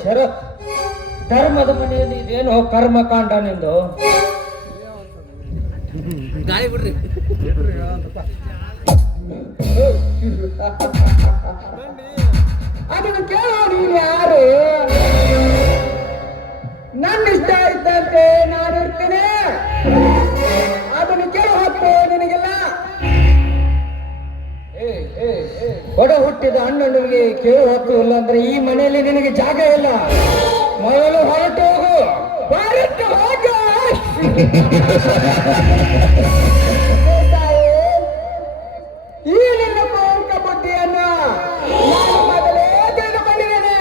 ಶರತ್, ಧರ್ಮದ ಮನೆಯಲ್ಲಿ ಇದೇನೋ ಕರ್ಮಕಾಂಡ ನಿಂದು. ಗಾಳಿ ಬಿಡ್ರಿ. ಅದನ್ನು ಕೇಳೋ ನೀನು ಯಾರು? ನನ್ನ ಇಷ್ಟ ಇದ್ದಂತೆ ನಾನು ಇರ್ತೇನೆ. ಅದನ್ನು ಕೇಳೋ ಹಕ್ಕು ನಿನಗಿಲ್ಲ. ಒಡ ಹುಟ್ಟಿದ ಅಣ್ಣನಿಗೆ ಕೇಳೋ ಹಕ್ಕು ಇಲ್ಲ ಅಂದ್ರೆ ಈ ಮನೆಯಲ್ಲಿ ನಿನಗೆ ಜಾಗ ಇಲ್ಲ. ಮೊದಲು ಹೊರಟು ಹೋಗು, ಹೊರಟು ಹೋಗು. ಈ ನಿನ್ನ ಕೋಂಕ ಬುದ್ಧಿಯನ್ನ ನಾನು ಮೊದಲೇ ತಿಳಿದುಕೊಂಡಿದ್ದೇನೆ.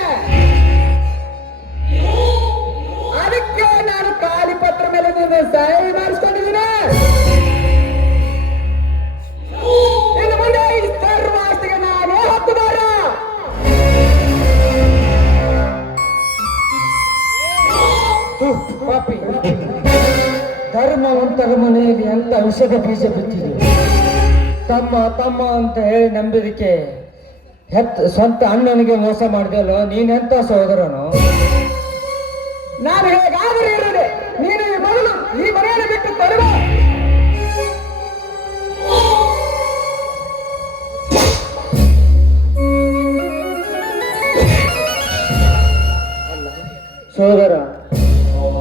ಅದಕ್ಕೆ ನಾನು ಖಾಲಿ ಪತ್ರ ಮೇಲೆ ನಿನ್ನ ಸಹಿ ಮಾಡಿಸ್ಕೊಂಡಿದ್ದೇನೆ. ಇನ್ನು ಮುಂದೆ ಈ ಸರ್ವಾಸ್ತಿಗೆ ನಾನೇ ಹಕ್ಕುದಾರ. ಪಾಪಿ, ಧರ್ಮವಂತರ ಮನೆಯಲ್ಲಿ ಅಂತ ಔಷಧ ಬೀಜ ಬಿತ್ತಿದೆ. ತಮ್ಮ ತಮ್ಮ ಅಂತ ಹೇಳಿ ನಂಬಿದಕ್ಕೆ ಸ್ವಂತ ಅಣ್ಣನಿಗೆ ಮೋಸ ಮಾಡಿದೆಯಲ್ಲೋ, ನೀನೆಂತ ಸಹೋದರನು? ನಾನು ಹೇಗಾದರೂ ಇರದೆ ನೀನು ಈ ಮೊದಲು ಈ ಮನೆಯನ್ನು ಬಿಟ್ಟು ತರುವ. ಸಹೋದರ,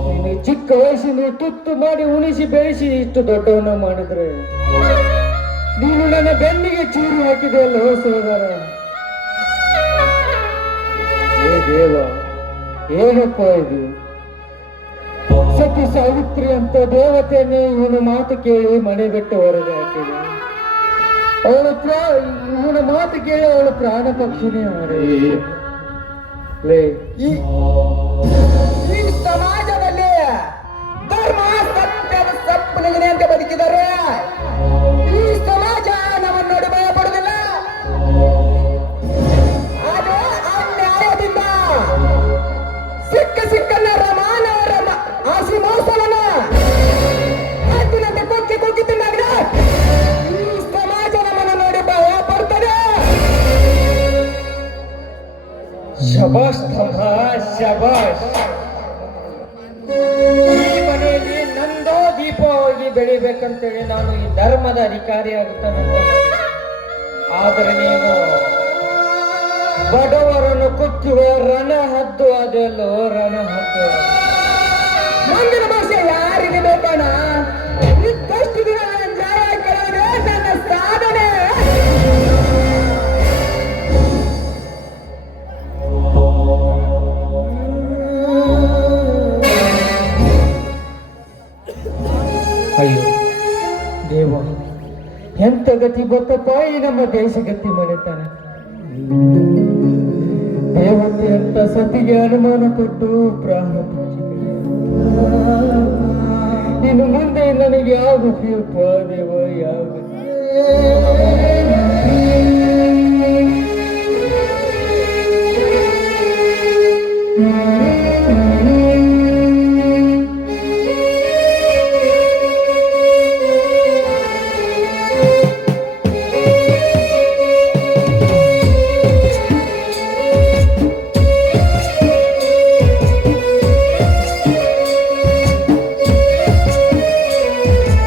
ನೀನು ಚಿಕ್ಕ ವಯಸ್ಸಿನ ತುತ್ತು ಮಾಡಿ ಉಣಿಸಿ ಬೆಳೆಸಿ ಇಷ್ಟು ದೊಡ್ಡವನ್ನ ಮಾಡಿದ್ರೆ ನೀನು ನನ್ನ ಬೆನ್ನಿಗೆ ಚೂರು ಹಾಕಿದೆಯಲ್ಲೋ ಸಹೋದರ. ಏ ದೇವ, ಏನಪ್ಪ ಇದು? ಸತಿ ಸಾವಿತ್ರಿ ಅಂತ ದೇವತೆಯನ್ನೇ ಇವನ ಮಾತು ಕೇಳಿ ಮನೆ ಬಿಟ್ಟು ಹೊರಗೆ ಹಾಕಿದೆ. ಇವನ ಮಾತು ಕೇಳಿ ಅವಳು ಪ್ರಾಣ ಪಕ್ಷಿನೇ ಈ ಸಮಾಜದಲ್ಲಿ ಧರ್ಮ ಸತ್ಯದ ಸಪ್ಪನಿಗೆ ಅಂತ ಬದುಕಿದ್ದಾರೆ. ಈ ಸಮಾಜ ನಮ್ಮನ್ನು ನೋಡಿ ಭಯ ಪಡುವುದಿಲ್ಲ. ಆದರೆ ಅನ್ಯಾಯದಿಂದ ಸಿಕ್ಕನ್ನ ರಮಾನವರ ಆಸಿ ಮೋಸವನ್ನ ಹದ್ದಿನಂತೆ ಕೊಕ್ಕಿ ತಿನ್ನಾಗಿದೆ. ಈ ಸಮಾಜ ನಮ್ಮನ್ನು ನೋಡಿ ಭಯ ಪಡುತ್ತದೆ. ಶಬಾಷ್ ಶಬಾಷ್. ಈ ಮನೆಯಲ್ಲಿ ನಂದೋ ದೀಪವಾಗಿ ಬೆಳಿಬೇಕಂತೇಳಿ ನಾನು ಈ ಧರ್ಮದ ಅಧಿಕಾರಿ ಆಗುತ್ತಾನೆ. ಆದರೆ ನೀನು ಬಡವರನ್ನು ಕುಚ್ಚುವ ರಣಹದ್ದು ಅದೆಲ್ಲೋ ರಣಹದ್ದು. ಮುಂದಿನ ಭಾಷೆ ಯಾರಿಗೆ ಬೇಕಣ? ಇದ್ದಷ್ಟು ದಿನ ಜಾಯ ಕೆಳಗೆ ನನ್ನ ಸಾಧನೆ. ಅಯ್ಯೋ ದೇವ, ಎಂತ ಗತಿ ಗೊತ್ತಪ್ಪ ಈ ನಮ್ಮ ದೇಶ ಗತಿ ಮನೆತನ. ದೇವತೆ ಅಂತ ಸತಿಗೆ ಅನುಮಾನ ಕೊಟ್ಟು ಪ್ರಾಣ ಇನ್ನು ಮುಂದೆ ನನಗೆ ಯಾವ ದೇವ ಯಾವ